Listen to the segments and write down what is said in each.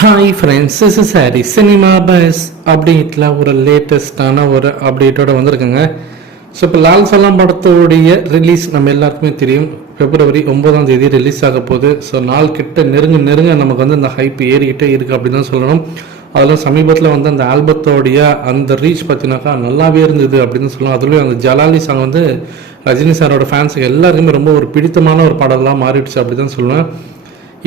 Hi friends is is Hari cinema buzz அப்டேட்டில் ஒரு லேட்டஸ்டான ஒரு அப்டேட்டோட வந்திருக்குங்க. ஸோ இப்போ லால் சலாம் படத்தோடைய ரிலீஸ் நம்ம எல்லாருக்குமே தெரியும். பிப்ரவரி ஒன்பதாம் தேதி ரிலீஸ் ஆக போகுது. ஸோ நாள் கிட்ட நெருங்க நெருங்க நமக்கு வந்து அந்த ஹைப் ஏறிக்கிட்டே இருக்குது அப்படின்னு தான் சொல்லணும். அதில் சமீபத்தில் வந்து அந்த ஆல்பத்தோடைய அந்த ரீச் பார்த்தினாக்கா நல்லாவே இருந்தது அப்படின்னு சொல்லலாம் அதுலேயும் அந்த ஜலாலி சாங் வந்து ரஜினி சாரோட ஃபேன்ஸுக்கு எல்லாருக்குமே ரொம்ப ஒரு பிடித்தமான ஒரு பாடலாக மாறிடுச்சு அப்படி தான் சொல்லுவேன்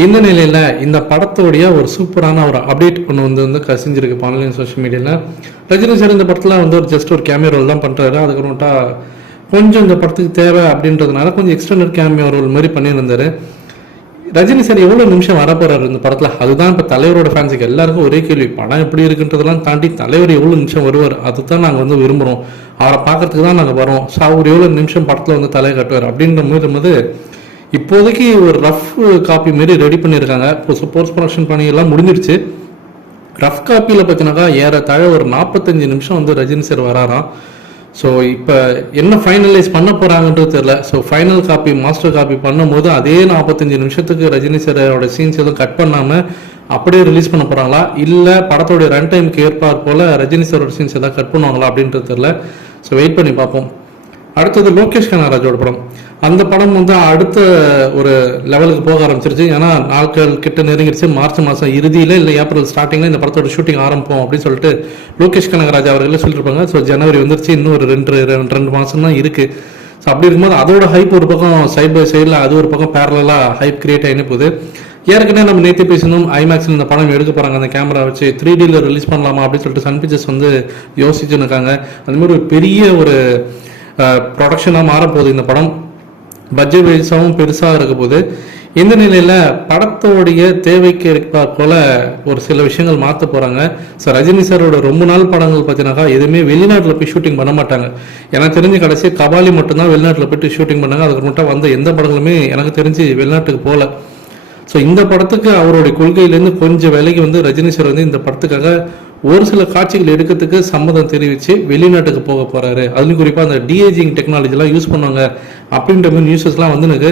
இந்த நிலையில் இந்த படத்தோடைய ஒரு சூப்பரான ஒரு அப்டேட் ஒன்று வந்து வந்து கசிஞ்சிருக்கு ஆன்லைன் சோஷியல் மீடியாவில் ரஜினி சார் இந்த படத்தில் வந்து ஒரு ஜஸ்ட் ஒரு கேமியோ ரோல் தான் பண்ணுறாரு அதுக்கப்புறமேட்டா கொஞ்சம் இந்த படத்துக்கு தேவை அப்படின்றதுனால கொஞ்சம் எக்ஸ்டர்னல் கேமியோ ரோல் மாதிரி பண்ணியிருந்தாரு. ரஜினி சார் எவ்வளோ நிமிஷம் வரப்போறாரு இந்த படத்தில்? அதுதான் இப்போ தலைவரோட ஃபேன்ஸுக்கு எல்லாருக்கும் ஒரே கேள்வி. படம் எப்படி இருக்குன்றதெல்லாம் தாண்டி தலைவர் எவ்வளோ நிமிஷம் வருவார்? அதுதான் நாங்கள் வந்து விரும்புகிறோம் அவரை பார்க்கறதுக்கு தான் நாங்கள் வரோம் ஸோ அவர் எவ்வளோ நிமிஷம் படத்தில் வந்து தலையை கட்டுவார்? அப்படின்ற மாதிரி போது இப்போதைக்கு ஒரு ரஃப் காப்பி மாரி ரெடி பண்ணியிருக்காங்க இப்போ போஸ்ட் ப்ரொடக்ஷன் பணியெல்லாம் எல்லாம் முடிஞ்சிடுச்சு. ரஃப் காப்பியில் பார்த்தீங்கன்னாக்கா ஏறத்தாழ ஒரு நாற்பத்தஞ்சு நிமிஷம் வந்து ரஜினி சார் வராராம். ஸோ இப்போ என்ன ஃபைனலைஸ் பண்ண போகிறாங்கன்றது தெரில so final copy master copy பண்ணும்போது அதே நாற்பத்தஞ்சு நிமிஷத்துக்கு ரஜினி சாரோட சீன்ஸ் எதுவும் கட் பண்ணாமல் அப்படியே ரிலீஸ் பண்ண போகிறாங்களா இல்லை படத்தோடைய ரன் டைமுக்கு ஏற்பார் போல் ரஜினி சாரோட சீன்ஸ் எதாவது கட் பண்ணுவாங்களா அப்படின்றது தெரில ஸோ வெயிட் பண்ணி பார்ப்போம். அடுத்தது லோகேஷ் கனகராஜோட படம். அந்த படம் வந்து அடுத்த ஒரு லெவலுக்கு போக ஆரம்பிச்சிருச்சு. ஏன்னா நாட்கள் கிட்ட நெருங்கிடுச்சு மார்ச் மாதம் இறுதியில் இல்லை ஏப்ரல் ஸ்டார்டிங்கில் இந்த படத்தோட ஷூட்டிங் ஆரம்பிப்போம் அப்படின்னு சொல்லிட்டு லோகேஷ் கனகராஜ் அவர்களே சொல்லியிருப்பாங்க ஸோ ஜனவரி வந்துருச்சு. இன்னும் ஒரு ரெண்டு ரெண்டு ரெண்டு மாதம் தான் இருக்குது ஸோ அப்படி இருக்கும்போது அதோட ஹைப் ஒரு பக்கம் சைட் பை சைடில் அது ஒரு பக்கம் பேரலாக ஹைப் கிரியேட் ஆகினு போகுது. ஏற்கனவே நம்ம நேற்று பேசணும் ஐமேக்ஸில் இந்த படம் எடுக்க போகிறாங்க அந்த கேமரா வச்சு த்ரீ டியில் ரிலீஸ் பண்ணலாமா அப்படின்னு சொல்லிட்டு சன் பிக்சர்ஸ் வந்து யோசிச்சுன்னு இருக்காங்க. அதுமாதிரி ஒரு பெரிய ஒரு ப்ரொடக்ஷனாக மாறப்போகுது. இந்த படம் பட்ஜெட் வைஸாகவும் பெருசாக இருக்க போது இந்த நிலையில் படத்தோடைய தேவைக்கு இருப்பார் போல ஒரு சில விஷயங்கள் மாற்ற போகிறாங்க ஸோ ரஜினி சாரோட ரொம்ப நாள் படங்கள் பார்த்தீங்கன்னாக்கா எதுவுமே வெளிநாட்டில் போய் ஷூட்டிங் பண்ண மாட்டாங்க. எனக்கு தெரிஞ்சு கடைசி கபாலி மட்டும்தான் வெளிநாட்டில் போயிட்டு ஷூட்டிங் பண்ணாங்க. அதுக்கு மட்டும் வந்த எந்த படங்களுமே எனக்கு தெரிஞ்சு வெளிநாட்டுக்கு போகல ஸோ இந்த படத்துக்கு அவருடைய கொள்கையிலேருந்து கொஞ்சம் விலைக்கு வந்து ரஜினி சார் வந்து இந்த படத்துக்காக ஒரு சில காட்சிகள் எடுக்கிறதுக்கு சம்மதம் தெரிவித்து வெளிநாட்டுக்கு போக போகிறாரு அதுலேயும் குறிப்பாக அந்த டிஏஜிங் டெக்னாலஜிலாம் யூஸ் பண்ணுவாங்க. அப்படின்ற மாதிரி நியூஸஸ்லாம் வந்து எனக்கு